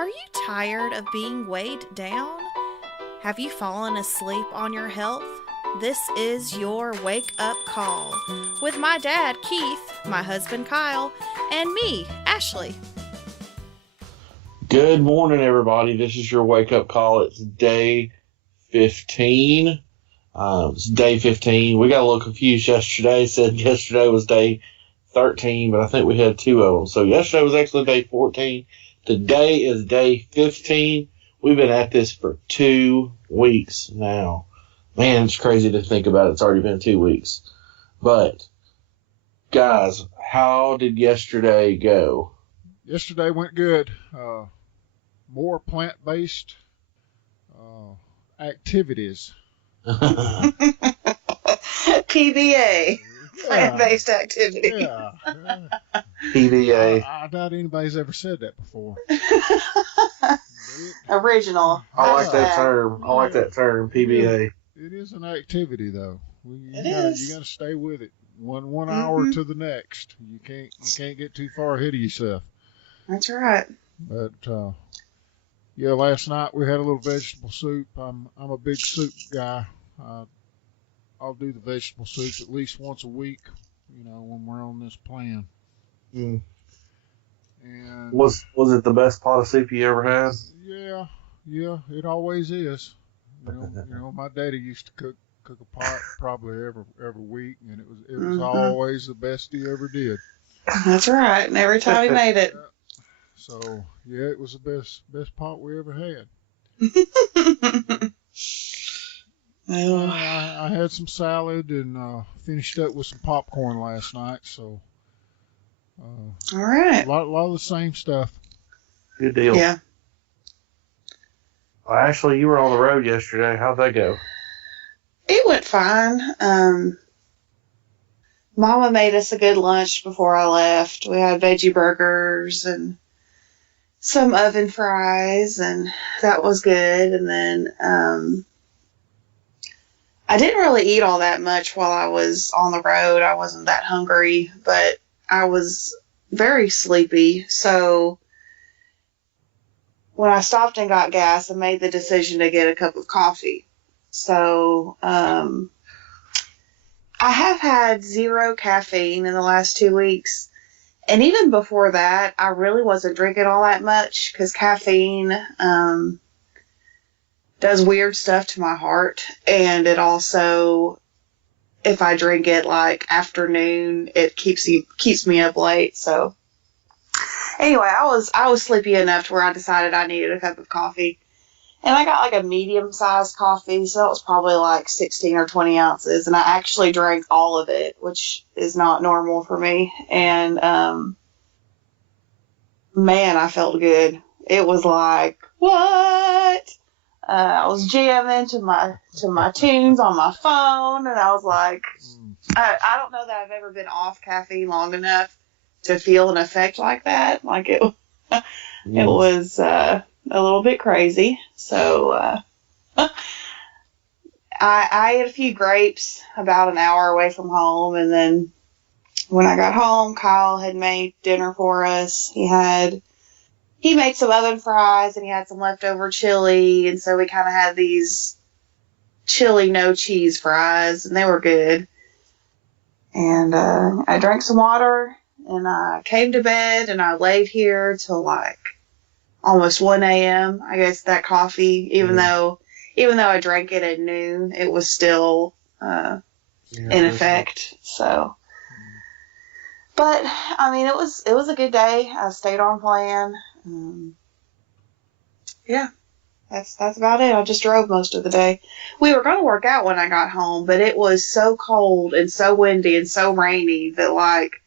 Are you tired of being weighed down? Have you fallen asleep on your health? This is your wake up call with my dad, Keith, my husband, Kyle, and me, Ashley. Good morning, everybody. This is your wake up call. It's day 15. It's day 15. We got a little confused yesterday. Said yesterday was day 13, but I think we had two of them. So yesterday was actually day 14. Today is day 15. We've been at this for 2 weeks now. Man, it's crazy to think about. It's already been 2 weeks. But, guys, how did yesterday go? Yesterday went good. More plant-based activities. PBA, plant-based activity. Yeah. PBA. I doubt anybody's ever said that before. Original. I like that term. I like that term, PBA. It is an activity, though. You gotta stay with it. One hour to the next. You can't get too far ahead of yourself. That's right. But yeah, last night we had a little vegetable soup. I'm a big soup guy. I'll do the vegetable soup at least once a week, when we're on this plan. Mm. And Was it the best pot of soup you ever had? Yeah, it always is. My daddy used to cook a pot probably every week, and it was always the best he ever did. That's right. And every time he made it. So yeah, it was the best pot we ever had. I had some salad and finished up with some popcorn last night. So all right. a lot of the same stuff. Good deal. Yeah. Well, Ashley, you were on the road yesterday. How'd that go? It went fine. Mama made us a good lunch before I left. We had veggie burgers and some oven fries, and that was good. And then I didn't really eat all that much while I was on the road. I wasn't that hungry, but I was very sleepy. So when I stopped and got gas, I made the decision to get a cup of coffee. So I have had 0 caffeine in the last 2 weeks. And even before that, I really wasn't drinking all that much because caffeine does weird stuff to my heart. And it also, if I drink it like afternoon, it keeps me up late. So anyway, I was sleepy enough to where I decided I needed a cup of coffee. And I got like a medium-sized coffee, so that was probably like 16 or 20 ounces. And I actually drank all of it, which is not normal for me. And, man, I felt good. It was like, what? I was jamming to my tunes on my phone, and I was like, I don't know that I've ever been off caffeine long enough to feel an effect like that. Like it was a little bit crazy. So I ate a few grapes about an hour away from home, and then when I got home, Kyle had made dinner for us. He made some oven fries, and he had some leftover chili, and so we kind of had these chili no cheese fries, and they were good. And I drank some water, and I came to bed, and I laid here till like almost 1 a.m. I guess that coffee, even though I drank it at noon, it was still in effect. So, but I mean, it was a good day. I stayed on plan. Yeah, that's about it. I just drove most of the day. We were going to work out when I got home, but it was so cold and so windy and so rainy that like,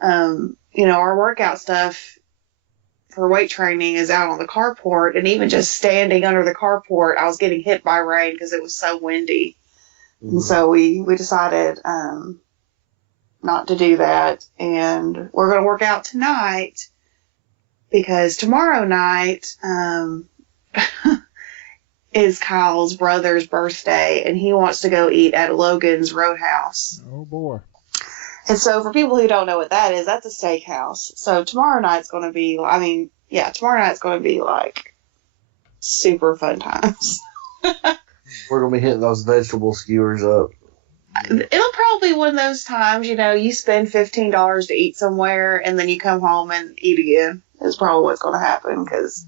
our workout stuff for weight training is out on the carport, and even just standing under the carport, I was getting hit by rain because it was so windy. Mm-hmm. And so we decided not to do that, and we're going to work out tonight because tomorrow night is Kyle's brother's birthday, and he wants to go eat at Logan's Roadhouse. Oh, boy. And so for people who don't know what that is, that's a steakhouse. So tomorrow night's going to be, yeah, tomorrow night's going to be like super fun times. We're going to be hitting those vegetable skewers up. It'll probably be one of those times, you spend $15 to eat somewhere and then you come home and eat again. Is probably what's going to happen because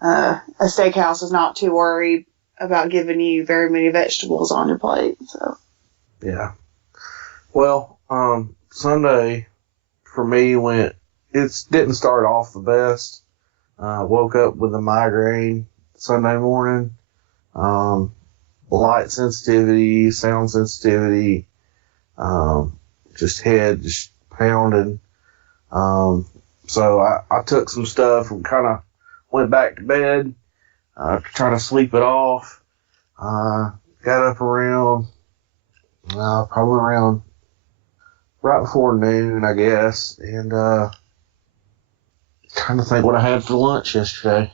a steakhouse is not too worried about giving you very many vegetables on your plate. So yeah. Well, Sunday for me it didn't start off the best. Woke up with a migraine Sunday morning. Light sensitivity, sound sensitivity, just head just pounding. So I took some stuff and kind of went back to bed, trying to sleep it off. Got up around, probably around right before noon, I guess, and trying to think what I had for lunch yesterday.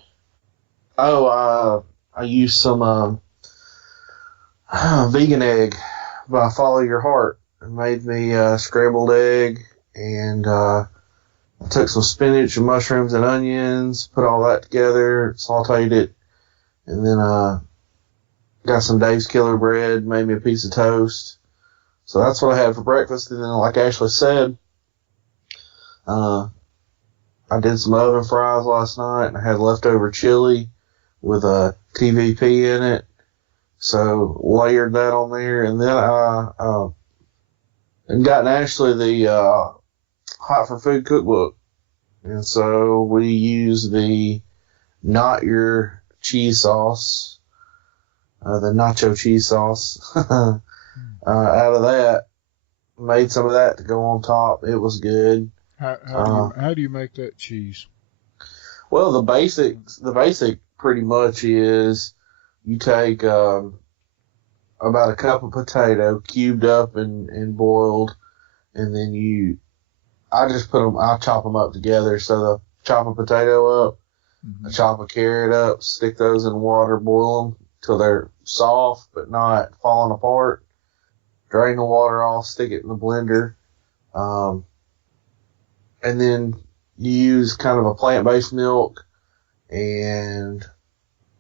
Oh, I used some vegan egg by Follow Your Heart. It made me scrambled egg, and I took some spinach and mushrooms and onions, put all that together, sauteed it, and then got some Dave's Killer bread, made me a piece of toast. So that's what I had for breakfast. And then, like Ashley said, I did some oven fries last night, and I had leftover chili with a TVP in it. So layered that on there, and then I gotten Ashley the Hot for Food cookbook, and so we use the Not Your cheese sauce, the nacho cheese sauce. Out of that, made some of that to go on top. It was good. How do you make that cheese? Well, the basic pretty much is you take about a cup of potato cubed up and boiled, and then I chop them up together. So I chop a potato up, I chop a carrot up, stick those in water, boil them till they're soft but not falling apart. Drain the water off, stick it in the blender, and then you use kind of a plant-based milk and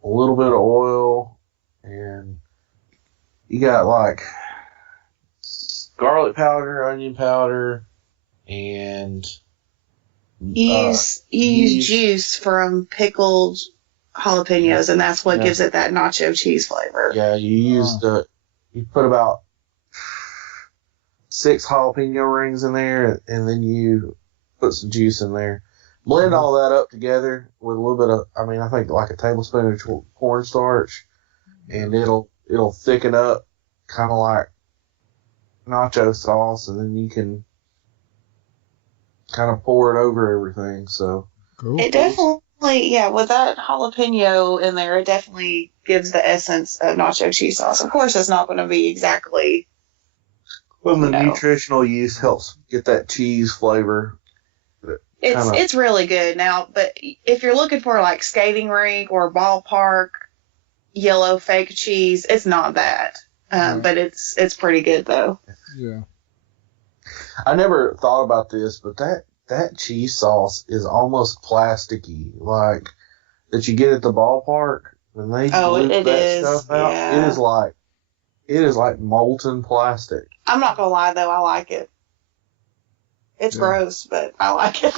a little bit of oil, and you got like garlic powder, onion powder, and you use juice from pickled jalapenos, and that's what gives it that nacho cheese flavor. Yeah, you put about 6 jalapeno rings in there, and then you put some juice in there. Blend all that up together with a little bit of, I think like a tablespoon of cornstarch, and it'll thicken up kind of like nacho sauce, and then you can kind of pour it over everything. So cool. It definitely, with that jalapeno in there, it definitely gives the essence of nacho cheese sauce. Of course, it's not going to be exactly. Well, the nutritional use helps get that cheese flavor. It's really good now, but if you're looking for like skating rink or ballpark yellow fake cheese, it's not that. But it's pretty good though. Yeah. I never thought about this, but that cheese sauce is almost plasticky, like that you get at the ballpark when they loop that stuff out. Yeah. It is like molten plastic. I'm not gonna lie though, I like it. It's gross, but I like it.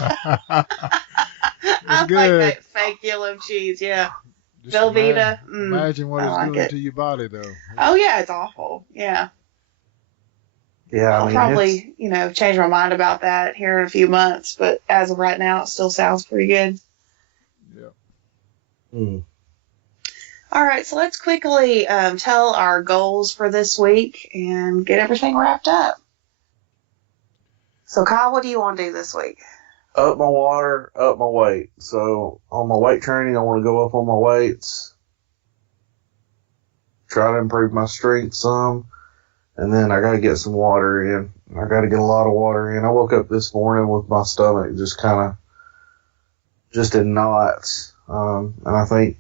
It's good. Like that fake yellow cheese, yeah. Just Velveeta. Imagine what it's doing to your body, though. Oh yeah, it's awful. Yeah. Yeah, I'll probably, change my mind about that here in a few months, but as of right now, it still sounds pretty good. Yeah. All right, so let's quickly tell our goals for this week and get everything wrapped up. So, Kyle, what do you want to do this week? Up my water, up my weight. So on my weight training, I want to go up on my weights, try to improve my strength some, and then I got to get some water in. I got to get a lot of water in. I woke up this morning with my stomach just in knots. And I think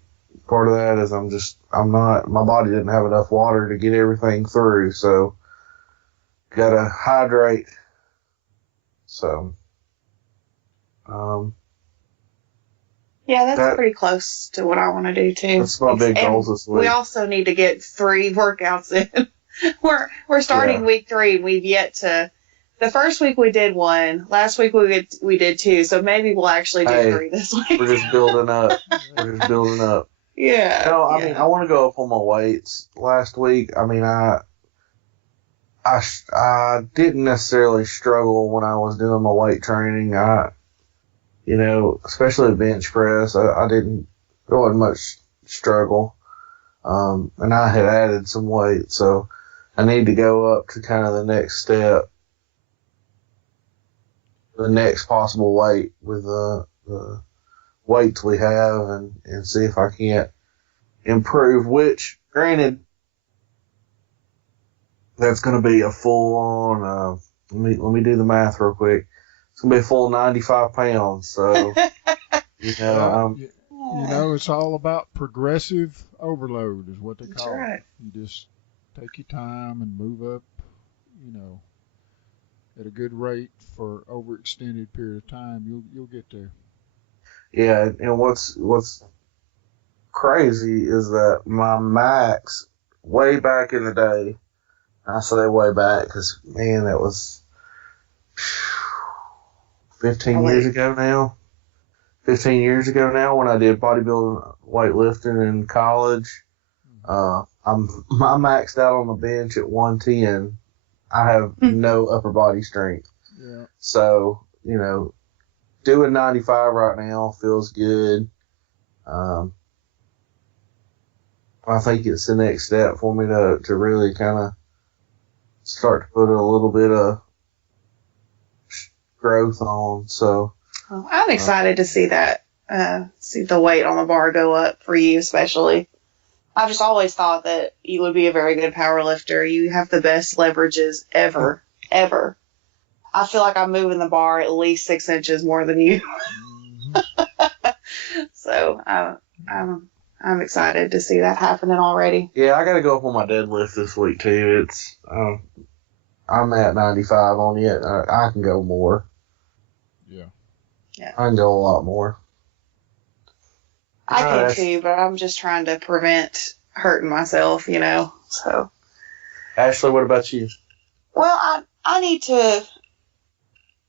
part of that is my body didn't have enough water to get everything through. So got to hydrate. So, Yeah, that's That pretty close to what I want to do too. that's my big And goals this we week. also need to get 3 workouts in. we're starting Yeah. week 3 and we've yet to. The first week we did 1. Last week we did 2. So maybe we'll actually do 3 this week. We're just building up. We're just building up. Yeah. No, I mean, I want to go up on my weights. Last week, I mean, I didn't necessarily struggle when I was doing my weight training. Especially bench press, there wasn't much struggle. And I had added some weight, so I need to go up to kind of the next step, the next possible weight with the weights we have, and see if I can't improve, which, granted, that's going to be a full on, let me do the math real quick. It's going to be a full 95 pounds. So, it's all about progressive overload is what they That's call right. it. You just take your time and move up, at a good rate for overextended period of time. You'll get there. Yeah, and what's crazy is that my max way back in the day, I say way back because, man, that was 15 years ago now. 15 years ago now when I did bodybuilding, weightlifting in college. I maxed out on the bench at 110. I have no upper body strength. Yeah. So, doing 95 right now feels good. I think it's the next step for me to really kind of start to put a little bit of growth on. So I'm excited to see that, see the weight on the bar go up for you, especially. I've just always thought that you would be a very good power lifter. You have the best leverages ever. I feel like I'm moving the bar at least 6 inches more than you. So I'm excited to see that happening already. yeah, I got to go up on my deadlift this week too. It's I'm at 95 on it. I can go more. Yeah. I can go a lot more. I can too, but I'm just trying to prevent hurting myself, so. Ashley, what about you? Well, I'm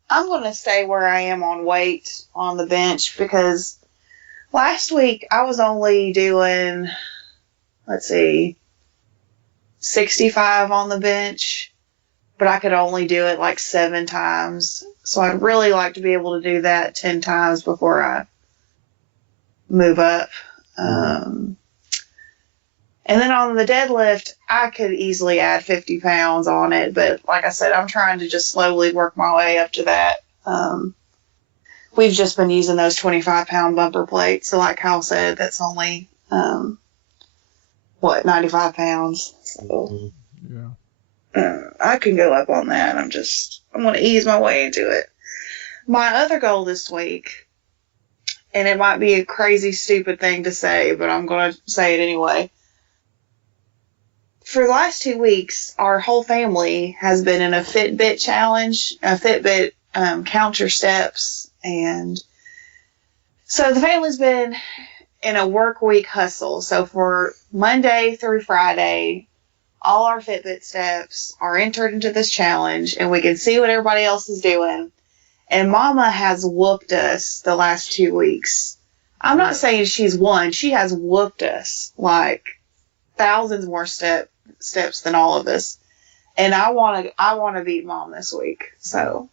going to stay where I am on weight on the bench because last week I was only doing, 65 on the bench, but I could only do it like 7 times. So I'd really like to be able to do that 10 times before I move up. And then on the deadlift, I could easily add 50 pounds on it. But like I said, I'm trying to just slowly work my way up to that. We've just been using those 25-pound bumper plates. So like Kyle said, that's only, 95 pounds. So I can go up on that. I'm going to ease my way into it. My other goal this week, and it might be a crazy, stupid thing to say, but I'm going to say it anyway. For the last 2 weeks, our whole family has been in a Fitbit challenge, a Fitbit count your steps. And so the family's been in a work week hustle. So for Monday through Friday, all our Fitbit steps are entered into this challenge and we can see what everybody else is doing. And Mama has whooped us the last 2 weeks. I'm not saying she's won. She has whooped us like thousands more steps than all of us. And I want to beat Mom this week. So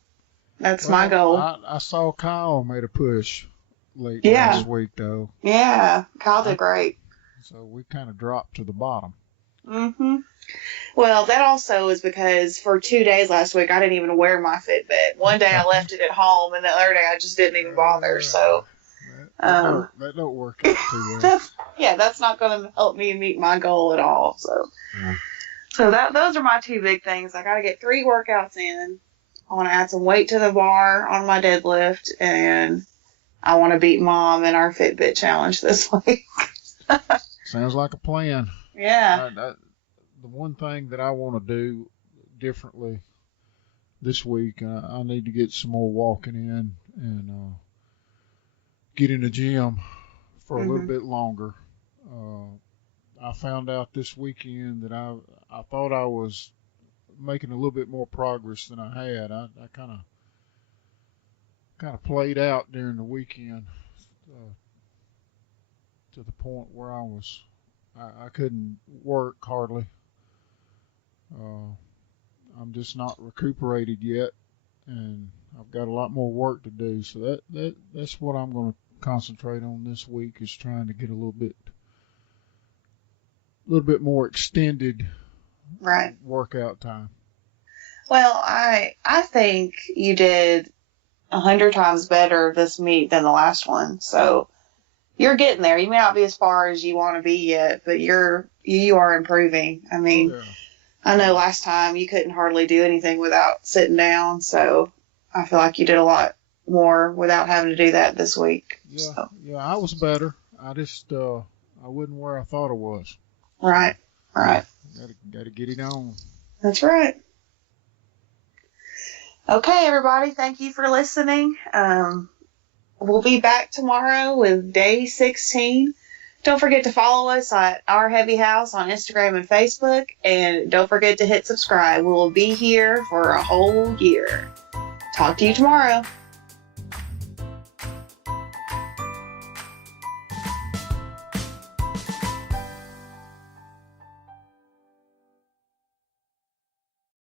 that's my goal. I saw Kyle made a push late last week, though. Yeah, Kyle did great. So we kind of dropped to the bottom. Mm-hmm. Well, that also is because for 2 days last week, I didn't even wear my Fitbit. One day I left it at home, and the other day I just didn't even bother. So that don't work out too well. That's not going to help me meet my goal at all. So those are my 2 big things. I got to get 3 workouts in. I want to add some weight to the bar on my deadlift, and I want to beat Mom in our Fitbit challenge this week. Sounds like a plan. Yeah. The one thing that I want to do differently this week, I need to get some more walking in and get in the gym for a little Mhm. bit longer. I found out this weekend that I thought I was making a little bit more progress than I had. I kind of played out during the weekend uh, to the point where I couldn't work hardly. Uh, I'm just not recuperated yet, and I've got a lot more work to do. So that's what I'm going to concentrate on this week, is trying to get a little bit more extended Right. workout time. Well, I think you did 100 times better this meet than the last one. So you're getting there. You may not be as far as you want to be yet, but you are improving. I mean, Oh, yeah. I know last time you couldn't hardly do anything without sitting down, so I feel like you did a lot more without having to do that this week. Yeah, So, yeah, I was better. I just I wasn't where I thought I was. right. Got to get it on. That's right. Okay, everybody, thank you for listening. We'll be back tomorrow with day 16. Don't forget to follow us at Our Heavy House on Instagram and Facebook. And don't forget to hit subscribe. We'll be here for a whole year. Talk to you tomorrow.